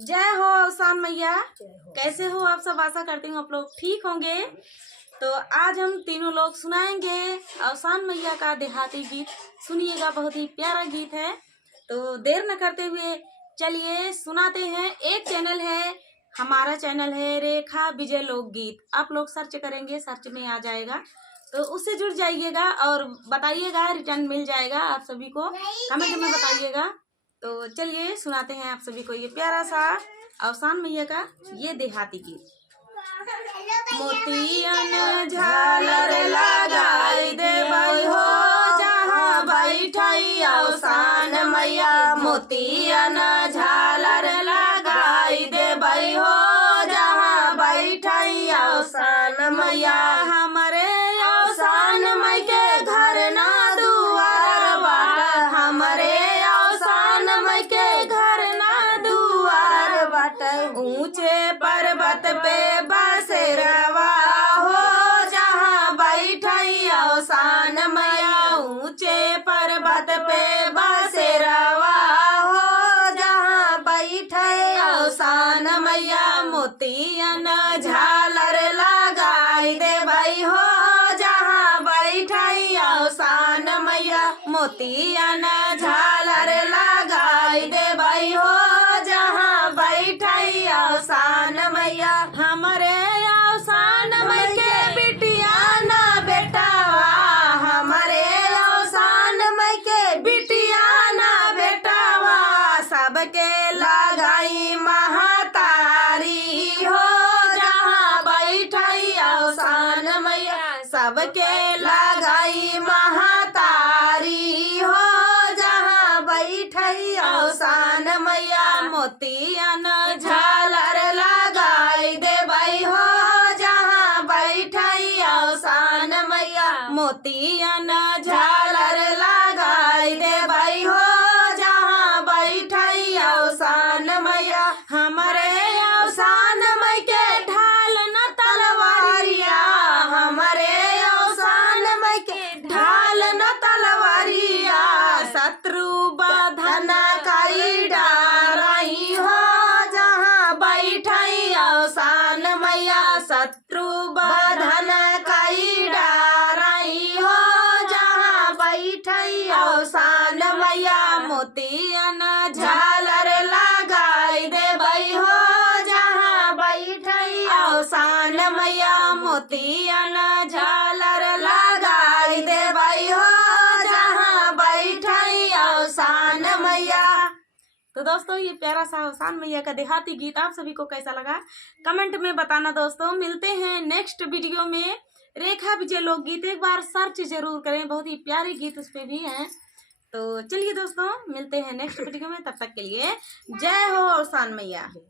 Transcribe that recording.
जय हो अवसान मैया। कैसे हो आप सब? आशा करती हूँ आप लोग ठीक होंगे। तो आज हम तीनों लोग सुनाएंगे अवसान मैया का देहाती गीत। सुनिएगा, बहुत ही प्यारा गीत है। तो देर न करते हुए चलिए सुनाते हैं। एक चैनल है, हमारा चैनल है रेखा विजय लोकगीत। आप लोग सर्च करेंगे, सर्च में आ जाएगा, तो उससे जुड़ जाइएगा और बताइएगा, रिटर्न मिल जाएगा आप सभी को। कमेंट में बताइएगा। तो चलिए सुनाते हैं आप सभी को ये प्यारा सा अवसान मैया का ये देहाती गीत। मोतियन झालर लगाई देवई हो जहाँ बैठई अवसान मैया। मोतियन झालर लगाई देवई हो जहाँ बैठई अवसान मैया। हमारे अवसान मई के घर ना दुआर बाट, हमारे अवसान मई के घर ना दुआर बाट। ऊंचे पर्वत पे बसेरवा हो जहाँ बैठई अवसान मैया। ऊंचे पर्वत पे बसेरवा हो जहाँ बैठई अवसान मैया। मोतियन झालर लगाई देवई हो जहाँ बैठई अवसान मैया। मोतियन झालर लगाई देवई हो जहाँ बैठई अवसान मैया। हमरे अवसान मई के बिटिया ना बेटावा, हमरे अवसान मई के बिटिया ना बेटावा। सबके लगाई महतारी हो जहाँ बैठई अवसान मैया। सबके लगाई महतारी हो जहाँ बैठई अवसान मैया। मोतियन झालर लगाई देवई हो जहाँ बैठई अवसान मैया। मोतियन झालर लगाई देवई हो जहाँ बैठई अवसान मैया। हमारे अवसान मई के ढाल न तलवारिया, हमारे अवसान मई के ढाल न तलवारिया। शत्रु बधन कई डारई हो जहाँ बैठई अवसान मैया। शत्रु बधन कई डारई हो जहाँ बैठई अवसान मैया। मोतियन झालर लगाई देवई हो जहाँ बैठई अवसान मैया। मोतियन झालर लगाई देवई हो जहाँ बैठई अवसान मैया। तो दोस्तों, ये प्यारा सा अवसान मैया का देहाती गीत आप सभी को कैसा लगा कमेंट में बताना दोस्तों। मिलते हैं नेक्स्ट वीडियो में। रेखा विजय लोकगीत एक बार सर्च जरूर करें, बहुत ही प्यारे गीत उस पे भी हैं। तो चलिए दोस्तों, मिलते हैं नेक्स्ट वीडियो में। तब तक के लिए जय हो अवसान मैया।